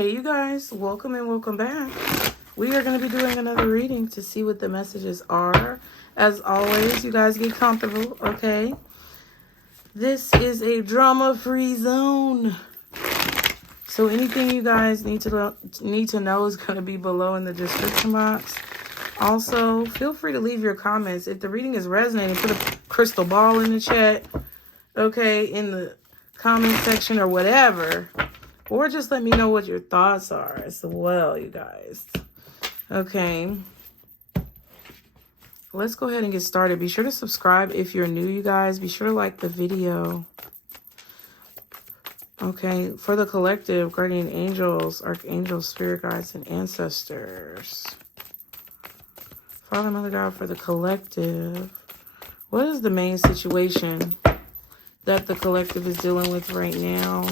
Hey you guys, welcome and welcome back. We are going to be doing another reading to see what the messages are. As always, you guys get comfortable, okay? This is a drama-free zone. So anything you guys need to know is going to be below in the description box. Also, feel free to leave your comments. If the reading is resonating, put a crystal ball in the chat, okay, in the comment section or whatever. Or just let me know what your thoughts are as well, you guys. Okay. Let's go ahead and get started. Be sure to subscribe if you're new, you guys. Be sure to like the video. Okay. For the collective, guardian angels, archangels, spirit guides, and ancestors. Father, Mother, God, for the collective. What is the main situation that the collective is dealing with right now?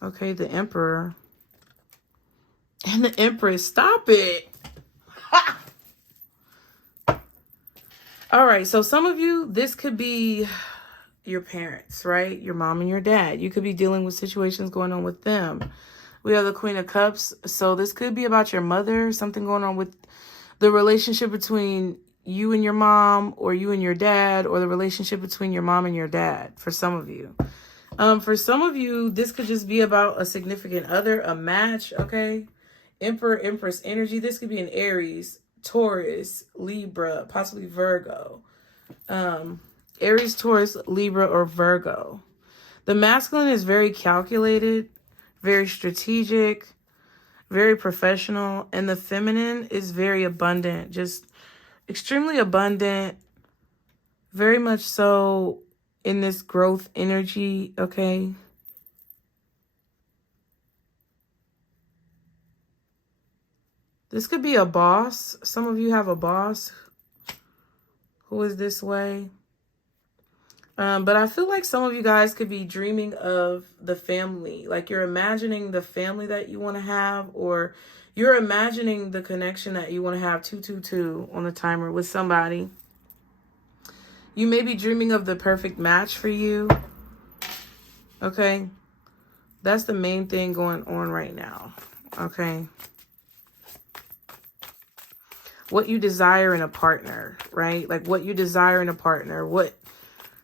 Okay, the Emperor. And the Empress. Stop it. Ha! All right, so some of you, this could be your parents, right? Your mom and your dad. You could be dealing with situations going on with them. We have the Queen of Cups. So this could be about your mother, something going on with the relationship between you and your mom, or you and your dad, or the relationship between your mom and your dad, for some of you. For some of you, this could just be about a significant other, a match, okay? Emperor, Empress energy. This could be an Aries, Taurus, Libra, possibly Virgo. Aries, Taurus, Libra, or Virgo. The masculine is very calculated, very strategic, very professional. And the feminine is very abundant, just extremely abundant, very much so in this growth energy, okay? This could be a boss. Some of you have a boss who is this way. But I feel like some of you guys could be dreaming of the family. Like you're imagining the family that you want to have, or you're imagining the connection that you want to have 222 on the timer with somebody. You may be dreaming of the perfect match for you. Okay. That's the main thing going on right now. Okay. What you desire in a partner, right? Like what you desire in a partner. What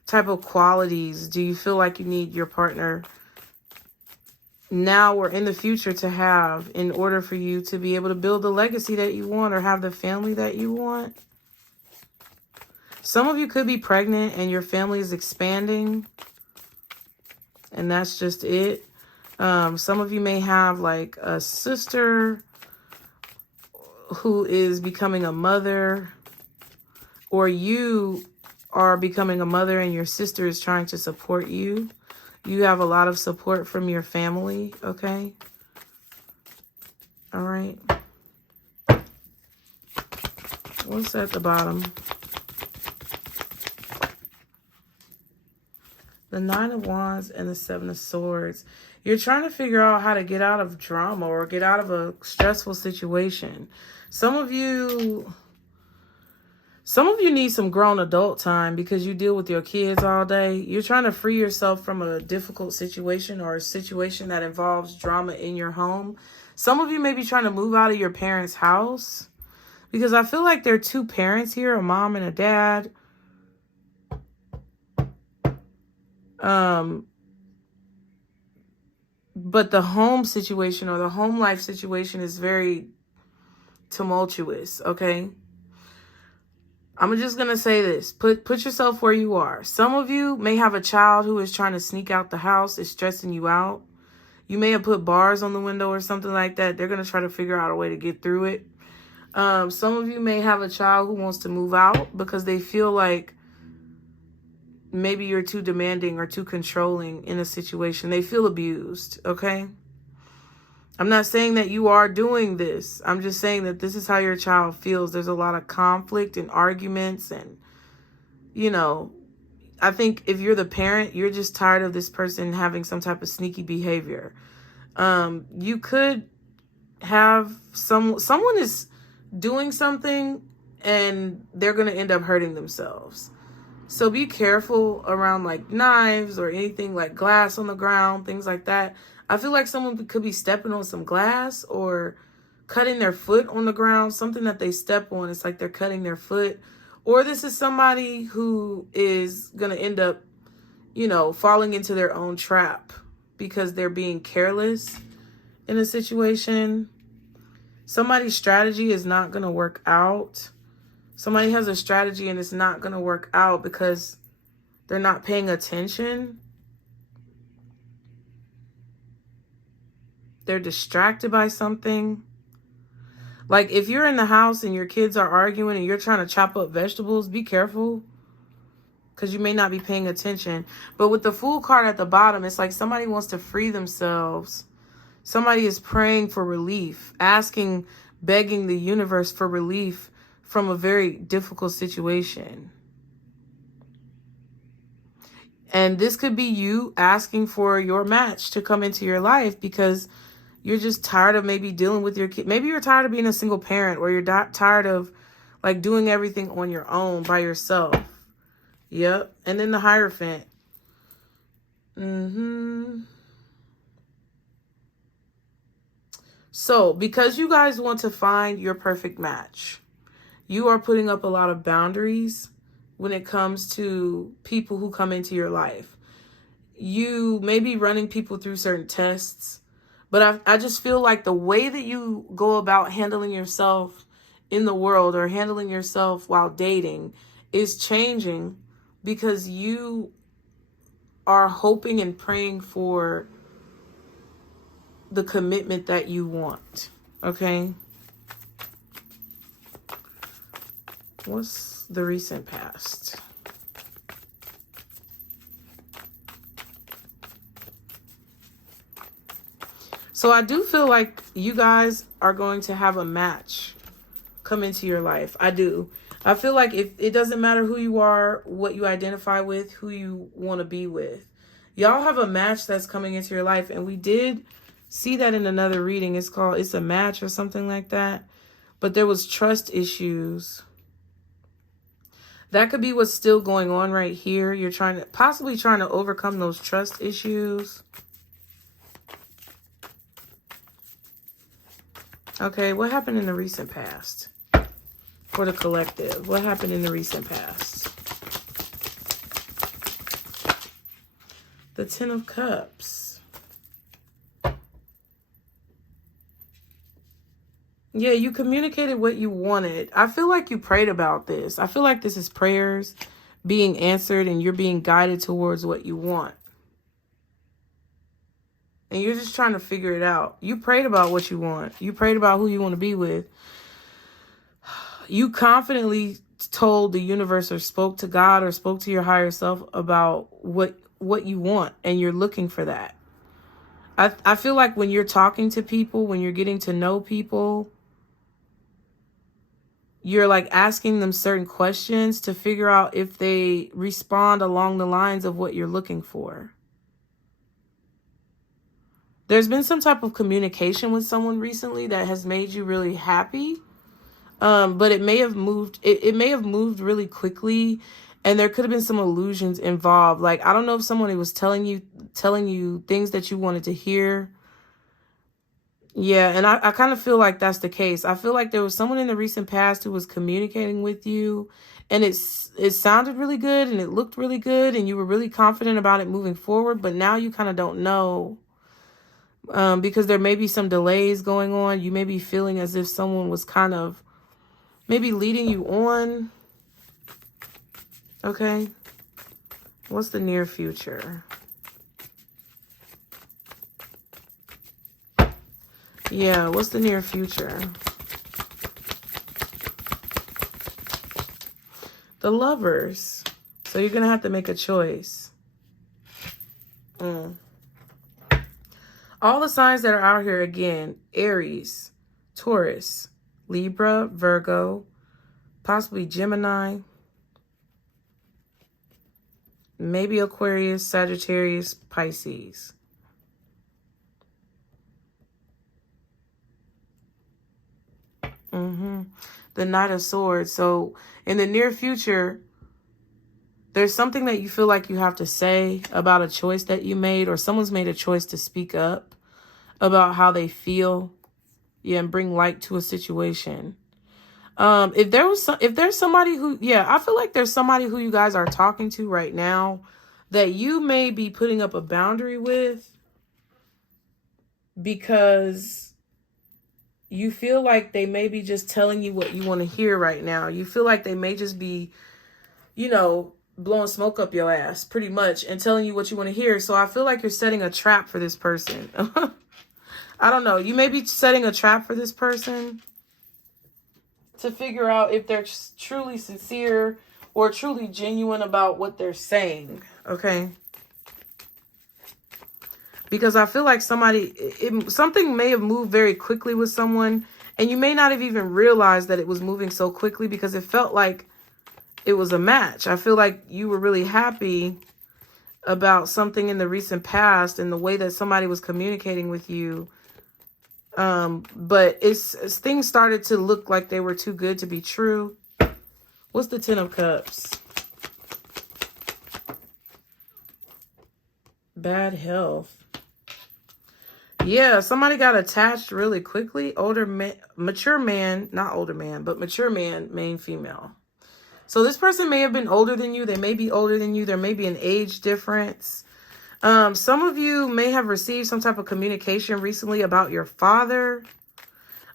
type of qualities do you feel like you need your partner now or in the future to have in order for you to be able to build the legacy that you want or have the family that you want? Some of you could be pregnant and your family is expanding, and that's just it. Some of you may have like a sister who is becoming a mother, or you are becoming a mother and your sister is trying to support you. You have a lot of support from your family, okay? All right. What's at the bottom? The Nine of Wands and the Seven of Swords. You're trying to figure out how to get out of drama or get out of a stressful situation. Some of you need some grown adult time because you deal with your kids all day. You're trying to free yourself from a difficult situation or a situation that involves drama in your home. Some of you may be trying to move out of your parents' house because I feel like there are two parents here, a mom and a dad. But the home situation or the home life situation is very tumultuous, okay? I'm just going to say this. Put yourself where you are. Some of you may have a child who is trying to sneak out the house, is stressing you out. You may have put bars on the window or something like that. They're going to try to figure out a way to get through it. Some of you may have a child who wants to move out because they feel like maybe you're too demanding or too controlling in a situation. They feel abused, okay? I'm not saying that you are doing this. I'm just saying that this is how your child feels. There's a lot of conflict and arguments and, you know, I think if you're the parent, you're just tired of this person having some type of sneaky behavior. You could have someone is doing something and they're going to end up hurting themselves. So be careful around like knives or anything like glass on the ground, things like that. I feel like someone could be stepping on some glass or cutting their foot on the ground, something that they step on. It's like they're cutting their foot. Or this is somebody who is going to end up, you know, falling into their own trap because they're being careless in a situation. Somebody's strategy is not going to work out. Somebody has a strategy and it's not going to work out because they're not paying attention. They're distracted by something. Like if you're in the house and your kids are arguing and you're trying to chop up vegetables, be careful because you may not be paying attention. But with the Fool card at the bottom, it's like somebody wants to free themselves. Somebody is praying for relief, asking, begging the universe for relief from a very difficult situation. And this could be you asking for your match to come into your life because you're just tired of maybe dealing with your kid. Maybe you're tired of being a single parent, or you're tired of like doing everything on your own by yourself. Yep. And then the Hierophant. So because you guys want to find your perfect match, you are putting up a lot of boundaries when it comes to people who come into your life. You may be running people through certain tests, but I just feel like the way that you go about handling yourself in the world or handling yourself while dating is changing because you are hoping and praying for the commitment that you want. Okay? What's the recent past? So I do feel like you guys are going to have a match come into your life. I do. I feel like if it doesn't matter who you are, what you identify with, who you want to be with. Y'all have a match that's coming into your life. And we did see that in another reading. It's called It's a Match or something like that. But there was trust issues. That could be what's still going on right here. You're possibly trying to overcome those trust issues. Okay, what happened in the recent past? For the collective, what happened in the recent past? The Ten of Cups. Yeah, you communicated what you wanted. I feel like you prayed about this. I feel like this is prayers being answered and you're being guided towards what you want. And you're just trying to figure it out. You prayed about what you want. You prayed about who you want to be with. You confidently told the universe or spoke to God or spoke to your higher self about what you want, and you're looking for that. I feel like when you're talking to people, when you're getting to know people, you're like asking them certain questions to figure out if they respond along the lines of what you're looking for. There's been some type of communication with someone recently that has made you really happy. But it may have moved, it may have moved really quickly, and there could have been some illusions involved. Like, I don't know if someone was telling you things that you wanted to hear. Yeah, and I kind of feel like that's the case. I feel like there was someone in the recent past who was communicating with you, and it sounded really good, and it looked really good, and you were really confident about it moving forward, but now you kind of don't know. Because there may be some delays going on. You may be feeling as if someone was kind of maybe leading you on. Okay. What's the near future? Yeah, what's the near future? The Lovers. So you're going to have to make a choice. All the signs that are out here again: Aries, Taurus, Libra, Virgo, possibly Gemini, maybe Aquarius, Sagittarius, Pisces. The Knight of Swords. So in the near future, There's something that you feel like you have to say about a choice that you made, or someone's made a choice to speak up about how they feel. Yeah, and bring light to a situation. If there's somebody who, yeah, I feel like there's somebody who you guys are talking to right now that you may be putting up a boundary with because you feel like they may be just telling you what you want to hear right now. You feel like they may just be, you know, blowing smoke up your ass pretty much and telling you what you want to hear. So I feel like you're setting a trap for this person. I don't know. You may be setting a trap for this person to figure out if they're truly sincere or truly genuine about what they're saying. Okay. Because I feel like something may have moved very quickly with someone, and you may not have even realized that it was moving so quickly because it felt like it was a match. I feel like you were really happy about something in the recent past and the way that somebody was communicating with you. But things started to look like they were too good to be true. What's the Ten of Cups? Bad health. Yeah, somebody got attached really quickly. Mature man, not older man, but mature man, main female. So this person may have been older than you. They may be older than you. There may be an age difference. Some of you may have received some type of communication recently about your father.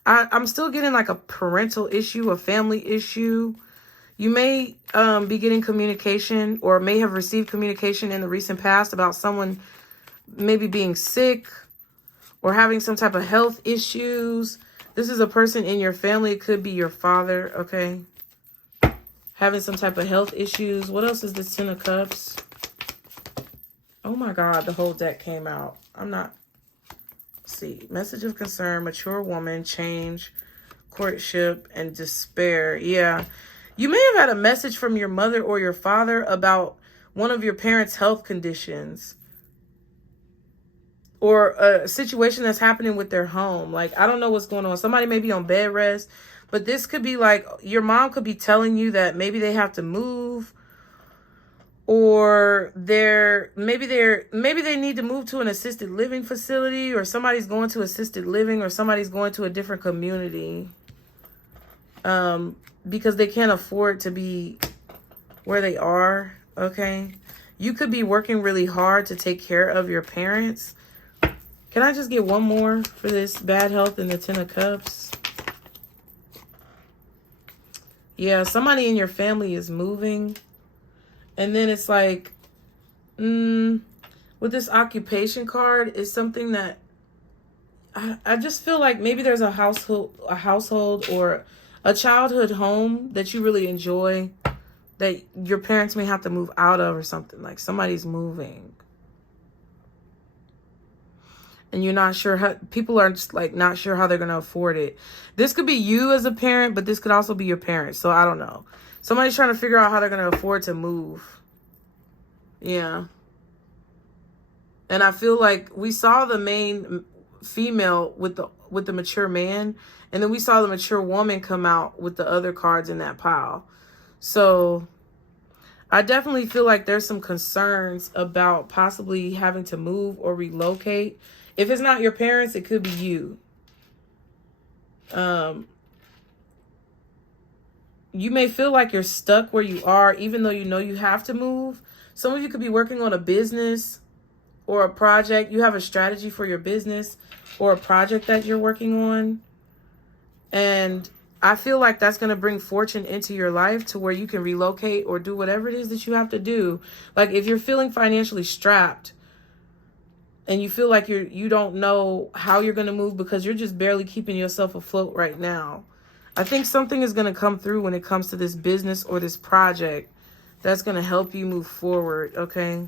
I'm still getting like a parental issue, a family issue. You may be getting communication or may have received communication in the recent past about someone maybe being sick or having some type of health issues. This is a person in your family. It could be your father, okay? Having some type of health issues. What else is this Ten of Cups? Oh my God, the whole deck came out. Let's see. Message of concern, mature woman, change, courtship, and despair. Yeah. You may have had a message from your mother or your father about one of your parents' health conditions or a situation that's happening with their home. Like, I don't know what's going on. Somebody may be on bed rest, but this could be like your mom could be telling you that maybe they have to move, or maybe they need to move to an assisted living facility, or somebody's going to assisted living, or somebody's going to a different community because they can't afford to be where they are. Okay. You could be working really hard to take care of your parents. Can I just get one more for this bad health and the Ten of Cups? Yeah, somebody in your family is moving. And then it's like, with this occupation card, is something that I just feel like maybe there's a household or a childhood home that you really enjoy that your parents may have to move out of or something. Like somebody's moving. And you're not sure how, people are just like not sure how they're going to afford it. This could be you as a parent, but this could also be your parents. So I don't know. Somebody's trying to figure out how they're going to afford to move. Yeah. And I feel like we saw the main female with the mature man, and then we saw the mature woman come out with the other cards in that pile. So I definitely feel like there's some concerns about possibly having to move or relocate. If it's not your parents, it could be you. You may feel like you're stuck where you are, even though you know you have to move. Some of you could be working on a business or a project. You have a strategy for your business or a project that you're working on. And I feel like that's going to bring fortune into your life to where you can relocate or do whatever it is that you have to do. Like if you're feeling financially strapped and you feel like you don't know how you're going to move because you're just barely keeping yourself afloat right now, I think something is going to come through when it comes to this business or this project that's going to help you move forward, okay?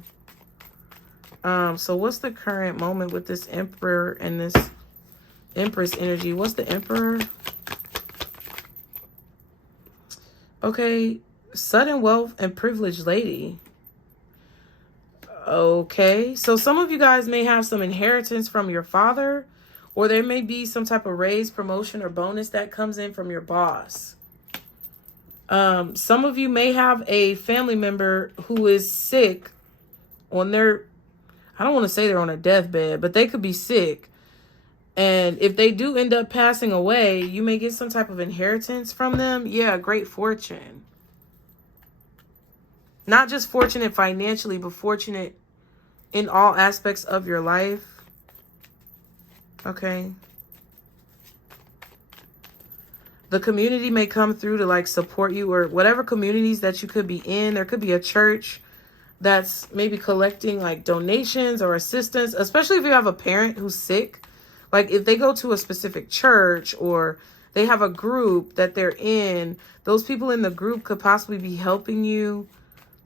So what's the current moment with this Emperor and this Empress energy? What's the Emperor? Okay, sudden wealth and privileged lady. Okay, so some of you guys may have some inheritance from your father, or there may be some type of raise, promotion, or bonus that comes in from your boss. Some of you may have a family member who is sick on their, I don't want to say they're on a deathbed, but they could be sick. And if they do end up passing away, you may get some type of inheritance from them. Yeah, great fortune. Not just fortunate financially, but fortunate in all aspects of your life. Okay. The community may come through to like support you, or whatever communities that you could be in. There could be a church that's maybe collecting like donations or assistance, especially if you have a parent who's sick. Like if they go to a specific church or they have a group that they're in, those people in the group could possibly be helping you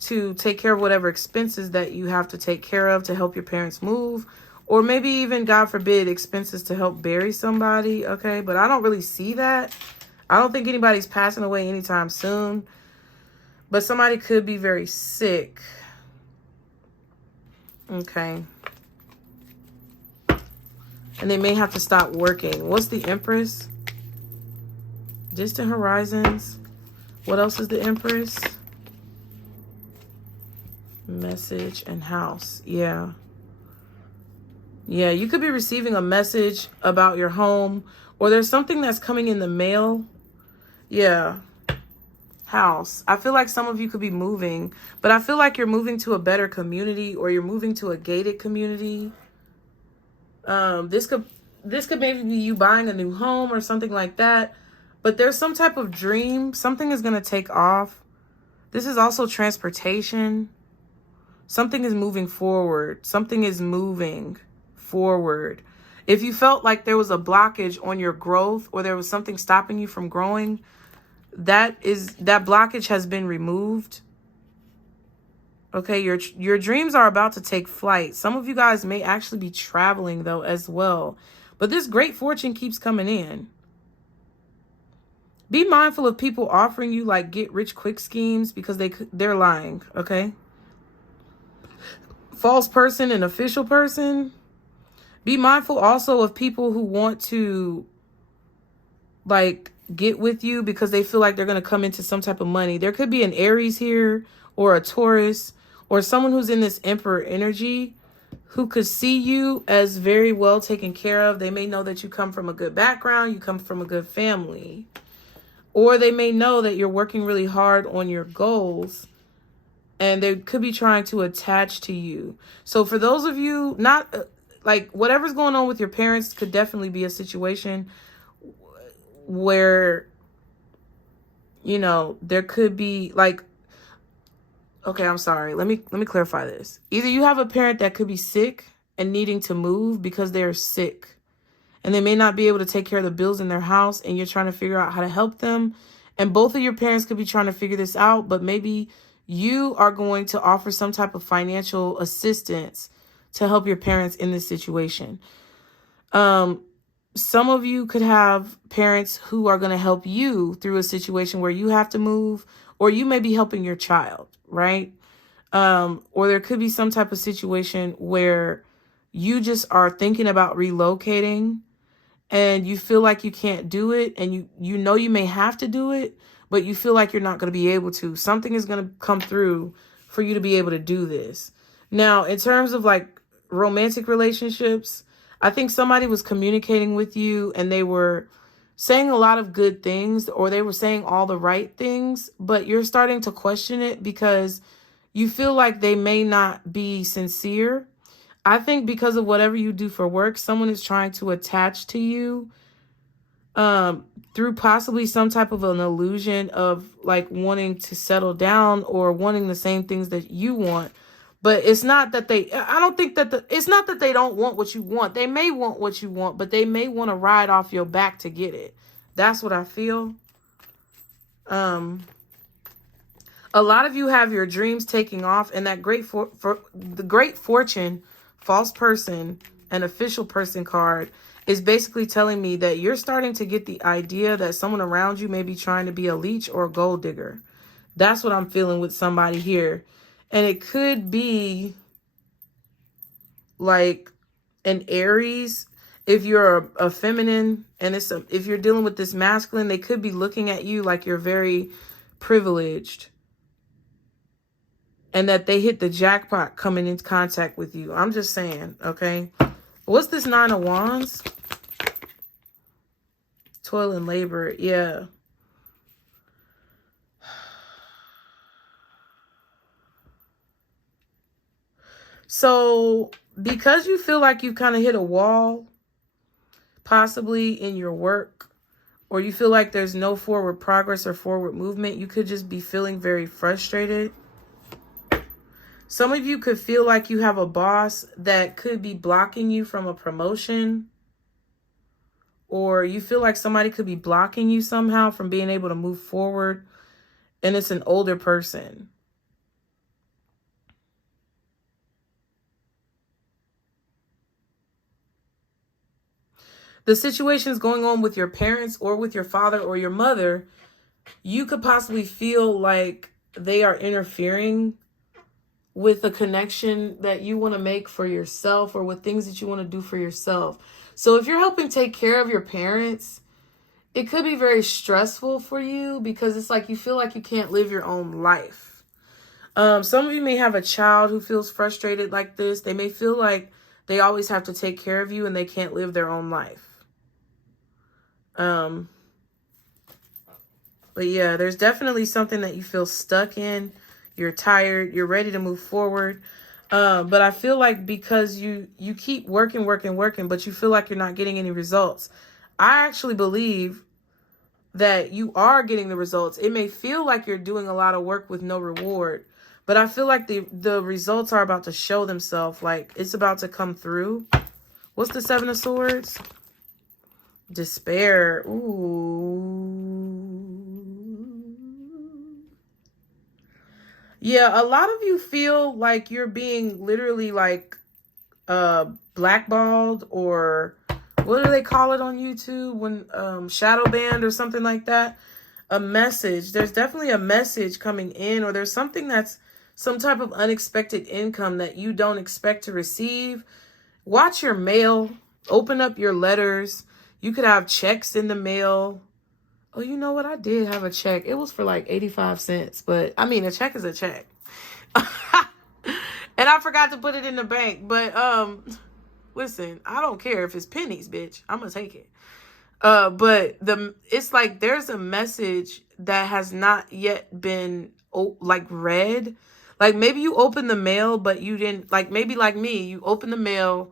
to take care of whatever expenses that you have to take care of to help your parents move. Or maybe even, God forbid, expenses to help bury somebody. Okay, but I don't really see that. I don't think anybody's passing away anytime soon. But somebody could be very sick. Okay. And they may have to stop working. What's the Empress? Distant horizons. What else is the Empress? Message and house. Yeah. Yeah, you could be receiving a message about your home, or there's something that's coming in the mail. Yeah. House. I feel like some of you could be moving, but I feel like you're moving to a better community, or you're moving to a gated community. This could maybe be you buying a new home or something like that. But there's some type of dream. Something is going to take off. This is also transportation. Something is moving forward. Something is moving forward. If you felt like there was a blockage on your growth, or there was something stopping you from growing, that blockage has been removed. Okay, your dreams are about to take flight. Some of you guys may actually be traveling though as well. But this great fortune keeps coming in. Be mindful of people offering you like get rich quick schemes, because they're lying, okay? False person and official person. Be mindful also of people who want to like get with you because they feel like they're going to come into some type of money. There could be an Aries here, or a Taurus, or someone who's in this Emperor energy who could see you as very well taken care of. They may know that you come from a good background, you come from a good family, or they may know that you're working really hard on your goals, and they could be trying to attach to you. So for those of you, not like whatever's going on with your parents could definitely be a situation where, you know, there could be like, okay, I'm sorry. Let me clarify this. Either you have a parent that could be sick and needing to move because they're sick, and they may not be able to take care of the bills in their house, and you're trying to figure out how to help them. And both of your parents could be trying to figure this out, but maybe you are going to offer some type of financial assistance to help your parents in this situation. Some of you could have parents who are going to help you through a situation where you have to move, or you may be helping your child, right? Or there could be some type of situation where you just are thinking about relocating, and you feel like you can't do it, and you know you may have to do it, but you feel like you're not going to be able to. Something is going to come through for you to be able to do this. Now, in terms of like romantic relationships, I think somebody was communicating with you, and they were saying a lot of good things, or they were saying all the right things, but you're starting to question it because you feel like they may not be sincere. I think because of whatever you do for work, someone is trying to attach to you through possibly some type of an illusion of like wanting to settle down or wanting the same things that you want. But it's not that it's not that they don't want what you want. They may want what you want, but they may want to ride off your back to get it. That's what I feel. A lot of you have your dreams taking off, and that the great fortune, false person, and official person card is basically telling me that you're starting to get the idea that someone around you may be trying to be a leech or a gold digger. That's what I'm feeling with somebody here. And it could be like an Aries. If you're a feminine, and if you're dealing with this masculine, they could be looking at you like you're very privileged, and that they hit the jackpot coming into contact with you. I'm just saying, okay? What's this 9 of Wands? Toil and labor, yeah. So, because you feel like you kind of hit a wall, possibly in your work, or you feel like there's no forward progress or forward movement, you could just be feeling very frustrated. Some of you could feel like you have a boss that could be blocking you from a promotion, or you feel like somebody could be blocking you somehow from being able to move forward, and it's an older person. The situations going on with your parents or with your father or your mother, you could possibly feel like they are interfering with a connection that you want to make for yourself, or with things that you want to do for yourself. So if you're helping take care of your parents, it could be very stressful for you, because it's like you feel like you can't live your own life. Some of you may have a child who feels frustrated like this. They may feel like they always have to take care of you and they can't live their own life. But yeah, there's definitely something that you feel stuck in. You're tired. You're ready to move forward. But I feel like because you keep working, but you feel like you're not getting any results. I actually believe that you are getting the results. It may feel like you're doing a lot of work with no reward, but I feel like the results are about to show themselves. Like, it's about to come through. What's the 7 of Swords? Despair. Ooh. Yeah, a lot of you feel like you're being literally like blackballed, or what do they call it on YouTube when shadow banned or something like that. A message. There's definitely a message coming in, or there's something that's some type of unexpected income that you don't expect to receive. Watch your mail. Open up your letters. You could have checks in the mail. Oh, you know what? I did have a check. It was for like 85 cents. But, I mean, a check is a check. And I forgot to put it in the bank. But, listen, I don't care if it's pennies, bitch. I'm going to take it. But it's like there's a message that has not yet been, like, read. Like, maybe you opened the mail, but you didn't, like, maybe like me, you opened the mail.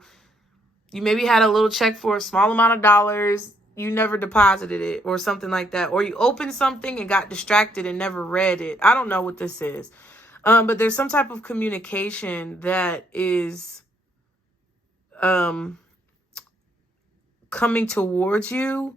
You maybe had a little check for a small amount of dollars. You never deposited it or something like that. Or you opened something and got distracted and never read it. I don't know what this is. But there's some type of communication that is coming towards you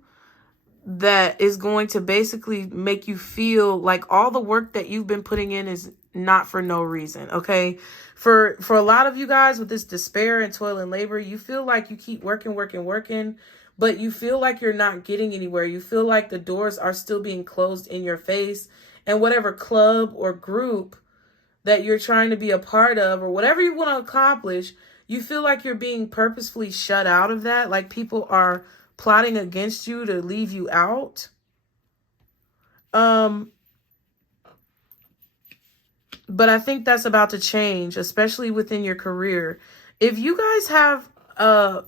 that is going to basically make you feel like all the work that you've been putting in is not for no reason, okay? For a lot of you guys with this despair and toil and labor, you feel like you keep working, but you feel like you're not getting anywhere. You feel like the doors are still being closed in your face, and whatever club or group that you're trying to be a part of, or whatever you want to accomplish, you feel like you're being purposefully shut out of that. Like people are plotting against you to leave you out. But I think that's about to change, especially within your career. If you guys have a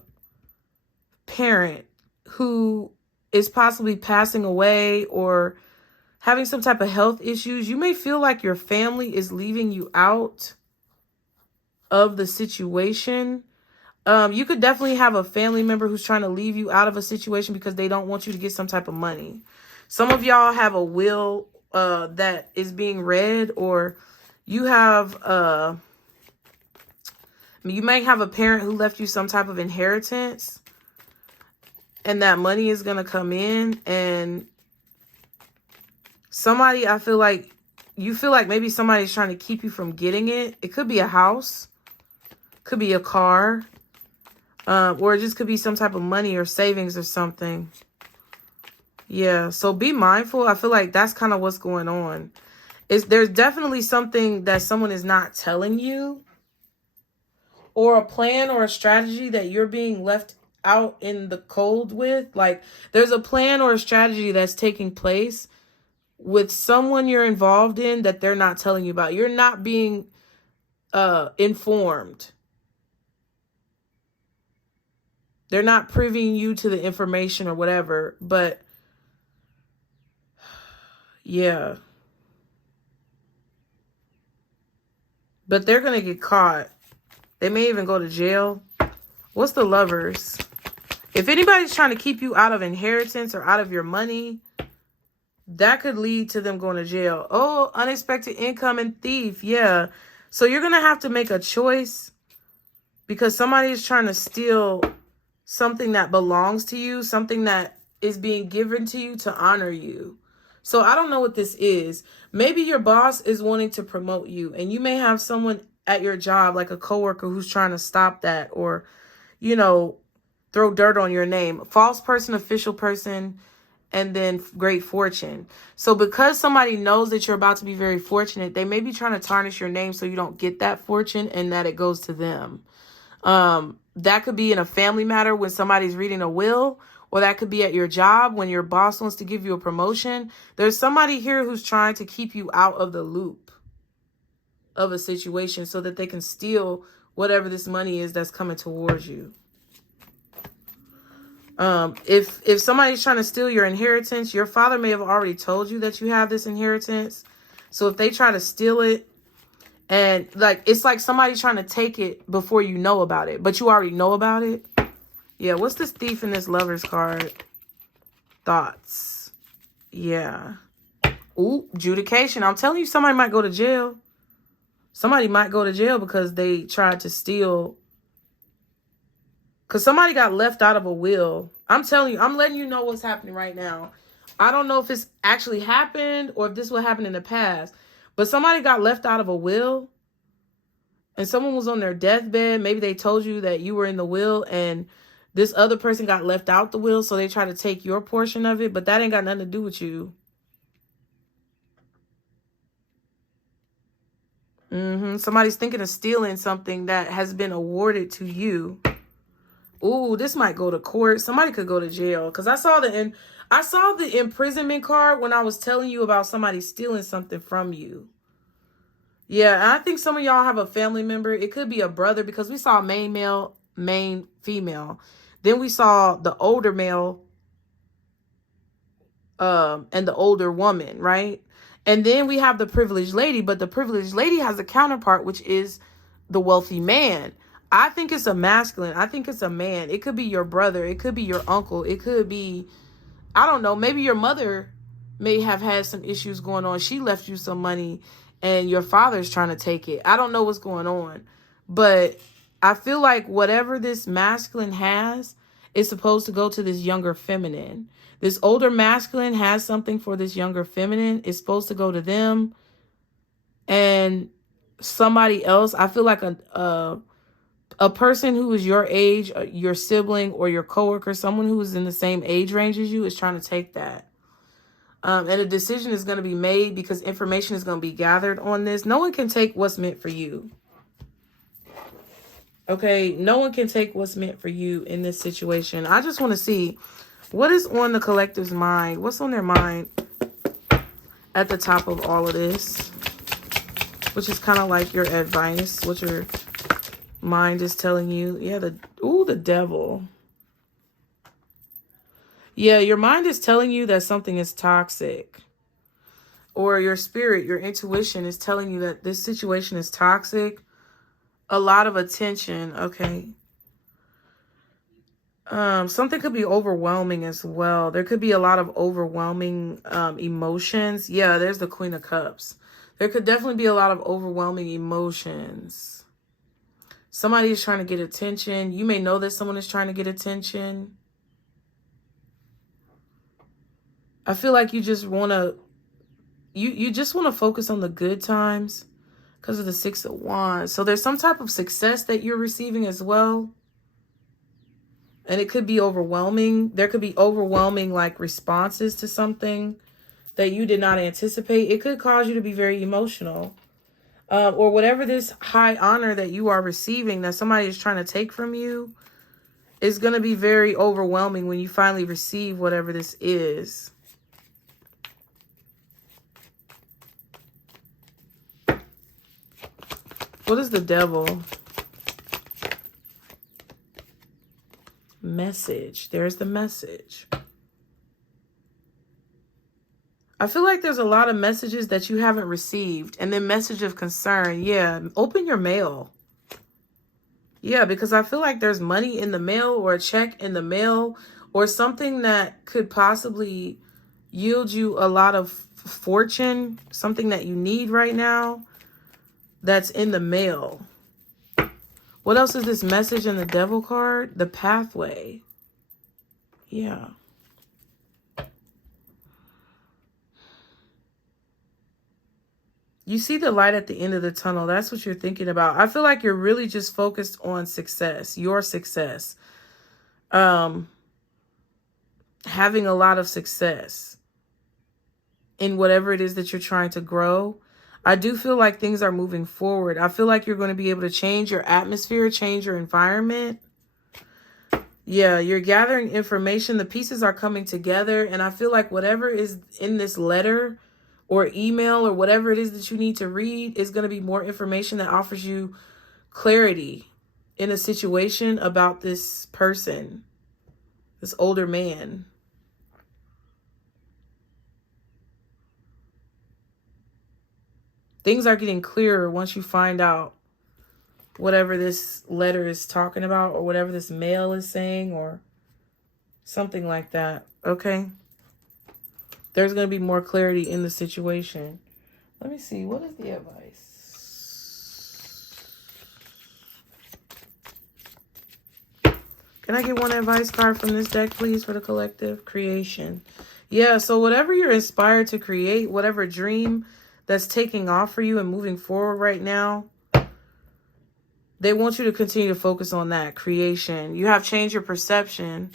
parent who is possibly passing away or having some type of health issues, you may feel like your family is leaving you out of the situation. You could definitely have a family member who's trying to leave you out of a situation because they don't want you to get some type of money. Some of y'all have a will that is being read, or you have you might have a parent who left you some type of inheritance, and that money is going to come in, and somebody, I feel like, you feel like maybe somebody's trying to keep you from getting it. It could be a house, could be a car, or it just could be some type of money or savings or something. Yeah, so be mindful. I feel like that's kind of what's going on. There's definitely something that someone is not telling you, or a plan or a strategy that you're being left out in the cold with. Like, there's a plan or a strategy that's taking place with someone you're involved in that they're not telling you about. You're not being informed. They're not privying you to the information or whatever, but yeah. But they're going to get caught. They may even go to jail. What's the Lovers? If anybody's trying to keep you out of inheritance or out of your money, that could lead to them going to jail. Oh, unexpected income and thief. Yeah. So you're going to have to make a choice because somebody is trying to steal something that belongs to you, something that is being given to you to honor you. So I don't know what this is. Maybe your boss is wanting to promote you, and you may have someone at your job, like a coworker, who's trying to stop that, or, you know, throw dirt on your name. False person, official person, and then great fortune. So because somebody knows that you're about to be very fortunate, they may be trying to tarnish your name so you don't get that fortune and that it goes to them. That could be in a family matter when somebody's reading a will, or that could be at your job when your boss wants to give you a promotion. There's somebody here who's trying to keep you out of the loop of a situation so that they can steal whatever this money is that's coming towards you. If somebody's trying to steal your inheritance, your father may have already told you that you have this inheritance. So if they try to steal it, and like, it's like somebody's trying to take it before you know about it, but you already know about it. Yeah, what's this thief in this Lovers card? Thoughts. Yeah. Ooh, adjudication. I'm telling you, somebody might go to jail. Somebody might go to jail because they tried to steal. Because somebody got left out of a will. I'm telling you, I'm letting you know what's happening right now. I don't know if it's actually happened or if this will happen in the past. But somebody got left out of a will. And someone was on their deathbed. Maybe they told you that you were in the will and this other person got left out the will. So they try to take your portion of it. But that ain't got nothing to do with you. Somebody's thinking of stealing something that has been awarded to you. Ooh, this might go to court. Somebody could go to jail. Because I saw the imprisonment card when I was telling you about somebody stealing something from you. Yeah, and I think some of y'all have a family member. It could be a brother because we saw main male, main female. Then we saw the older male and the older woman, right? And then we have the privileged lady, but the privileged lady has a counterpart, which is the wealthy man. I think it's a masculine. I think it's a man. It could be your brother. It could be your uncle. It could be, I don't know, maybe your mother may have had some issues going on. She left you some money and your father's trying to take it. I don't know what's going on. But I feel like whatever this masculine has is supposed to go to this younger feminine. This older masculine has something for this younger feminine. It's supposed to go to them. And somebody else, I feel like a person who is your age, your sibling or your coworker, someone who is in the same age range as you is trying to take that. And a decision is going to be made because information is going to be gathered on this. No one can take what's meant for you. Okay, no one can take what's meant for you in this situation. I just want to see what is on the collective's mind. What's on their mind at the top of all of this? Which is kind of like your advice, what your mind is telling you. Yeah, the devil. Yeah, your mind is telling you that something is toxic. Or your spirit, your intuition is telling you that this situation is toxic. A lot of attention, okay. Something could be overwhelming as well. There could be a lot of overwhelming emotions. Yeah, there's the Queen of Cups. There could definitely be a lot of overwhelming emotions. Somebody is trying to get attention. You may know that someone is trying to get attention. I feel like you just want to, you just want to focus on the good times because of the Six of Wands. So there's some type of success that you're receiving as well. And it could be overwhelming. There could be overwhelming like responses to something that you did not anticipate. It could cause you to be very emotional. Or whatever this high honor that you are receiving that somebody is trying to take from you is going to be very overwhelming when you finally receive whatever this is. What is the devil? Message. There's the message. I feel like there's a lot of messages that you haven't received. And then message of concern. Yeah, open your mail. Yeah, because I feel like there's money in the mail or a check in the mail or something that could possibly yield you a lot of fortune, something that you need right now that's in the mail. What else is this message in the devil card? The pathway. Yeah. You see the light at the end of the tunnel. That's what you're thinking about. I feel like you're really just focused on success, your success. Having a lot of success in whatever it is that you're trying to grow. I do feel like things are moving forward. I feel like you're going to be able to change your atmosphere, change your environment. Yeah, you're gathering information. The pieces are coming together. And I feel like whatever is in this letter or email or whatever it is that you need to read is going to be more information that offers you clarity in a situation about this person, this older man. Things are getting clearer once you find out whatever this letter is talking about or whatever this mail is saying or something like that. Okay? There's going to be more clarity in the situation. Let me see. What is the advice? Can I get one advice card from this deck, please, for the collective? Creation. Yeah, so whatever you're inspired to create, whatever dream that's taking off for you and moving forward right now, they want you to continue to focus on that creation. You have changed your perception.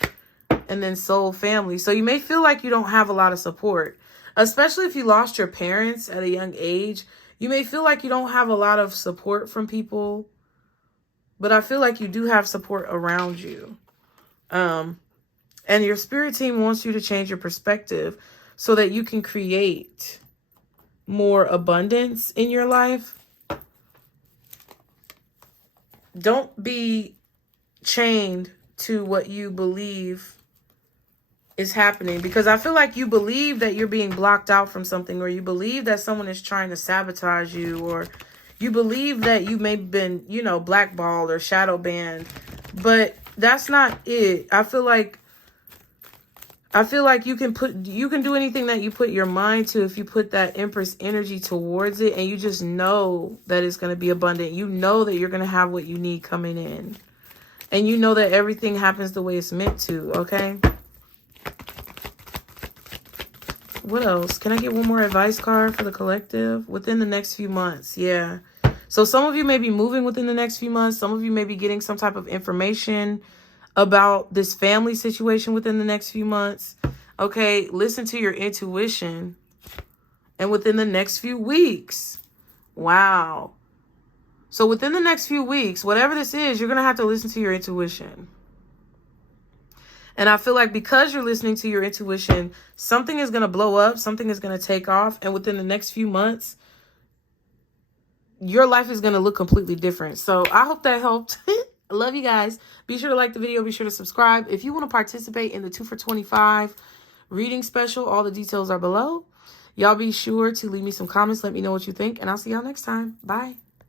And then soul family. So you may feel like you don't have a lot of support, especially if you lost your parents at a young age. You may feel like you don't have a lot of support from people, but I feel like you do have support around you. And your spirit team wants you to change your perspective so that you can create more abundance in your life. Don't be chained to what you believe is happening, because I feel like you believe that you're being blocked out from something, or you believe that someone is trying to sabotage you, or you believe that you may have been, you know, blackballed or shadow banned, but that's not it. I feel like you can do anything that you put your mind to if you put that Empress energy towards it, and you just know that it's going to be abundant. You know that you're going to have what you need coming in, and you know that everything happens the way it's meant to. Okay. What else? Can I get one more advice card for the collective? Within the next few months. Yeah. So some of you may be moving within the next few months. Some of you may be getting some type of information about this family situation within the next few months. Okay. Listen to your intuition. And within the next few weeks. Wow. So within the next few weeks, whatever this is, you're going to have to listen to your intuition. And I feel like because you're listening to your intuition, something is going to blow up. Something is going to take off. And within the next few months, your life is going to look completely different. So I hope that helped. I love you guys. Be sure to like the video. Be sure to subscribe. If you want to participate in the 2 for 25 reading special, all the details are below. Y'all be sure to leave me some comments. Let me know what you think. And I'll see y'all next time. Bye.